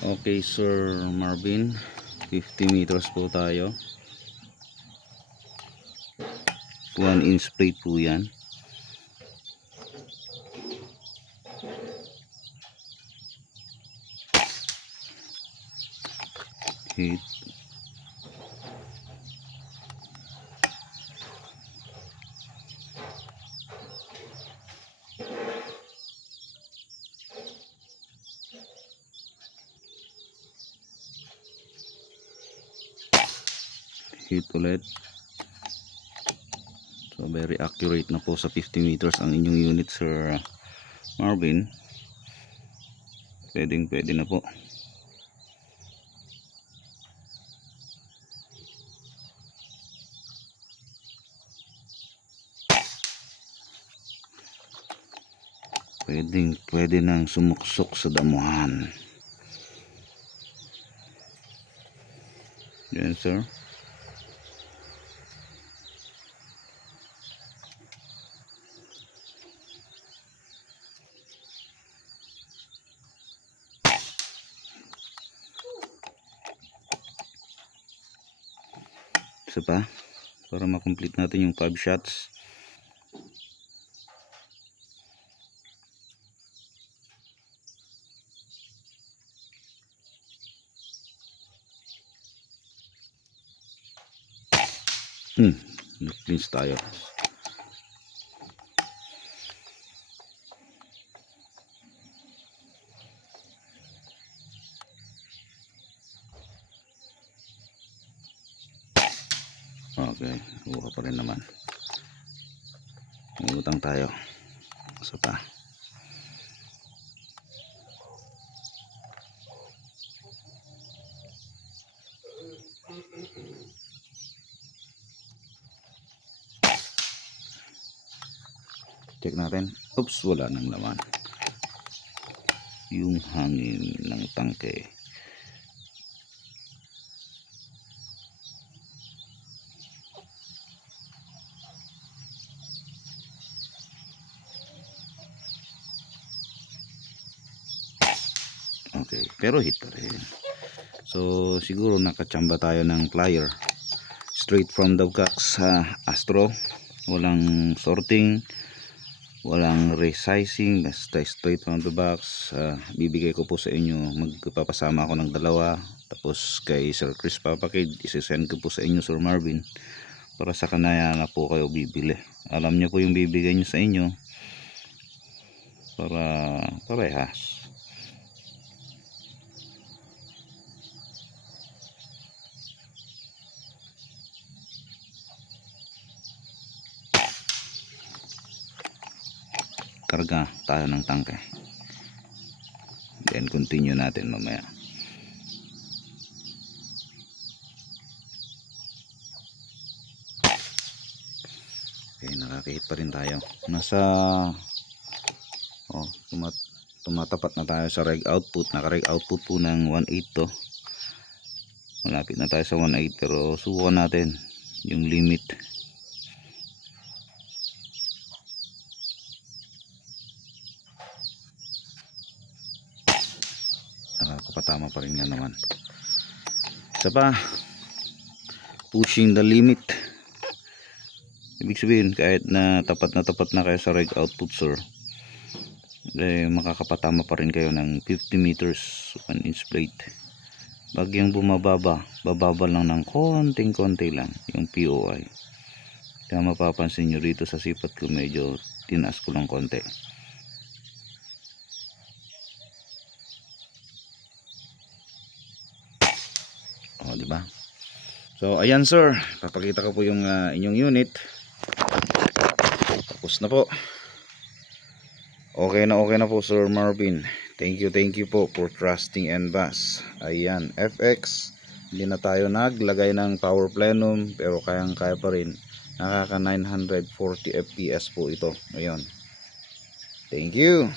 Okay, Sir Marvin, 50 meters po tayo. 1-inch plate po yan. Hit. Hit ulit. So very accurate na po sa 50 meters ang inyong unit, Sir Marvin. Pwede na po. Pwede nang sumuksok sa damuhan. Yan, sir. Isa pa para makomplete natin yung 5 shots. Nag-cleanse tayo. Okay, buka pa rin naman. Umutang tayo. Isa pa. Check natin. Oops, wala nang laman. Yung hangin ng tangke. Okay, pero hit pa rin. So siguro nakachamba tayo ng plier straight from the box sa Astro. Walang sorting, walang resizing, basta straight from the box. Bibigay ko po sa inyo, magpapasama ako ng dalawa, tapos kay Sir Chris Papakid isesend ko po sa inyo, Sir Marvin, para sa kanaya na po kayo bibili. Alam niyo po yung bibigay niyo sa inyo para parehas. Karga tayo ng tangke, then continue natin mamaya. Okay, nakakahit pa rin tayo. Nasa tumatapat na tayo sa reg output. Naka-reg output po ng 1.8 to. Malapit na tayo sa 1.8, pero subukan natin yung limit. Nakakapatama pa rin nga naman. Isa pa, pushing the limit. Ibig sabihin, kahit na tapat na kayo sa reg output, sir, makakapatama pa rin kayo ng 50 meters 1-inch plate. Bagyang bababa lang ng konting-konti lang yung POI. Kaya mapapansin nyo rito sa sipat ko, medyo tinaas ko lang konti. O, diba? So ayan, sir, papakita ko po yung inyong unit. Tapos na po. Okay na po, Sir Marvin. Thank you po for trusting NBAS. Ayan, FX. Hindi na tayo naglagay ng power plenum, pero kaya pa rin. Nakaka 940 FPS po ito. Ayun. Thank you.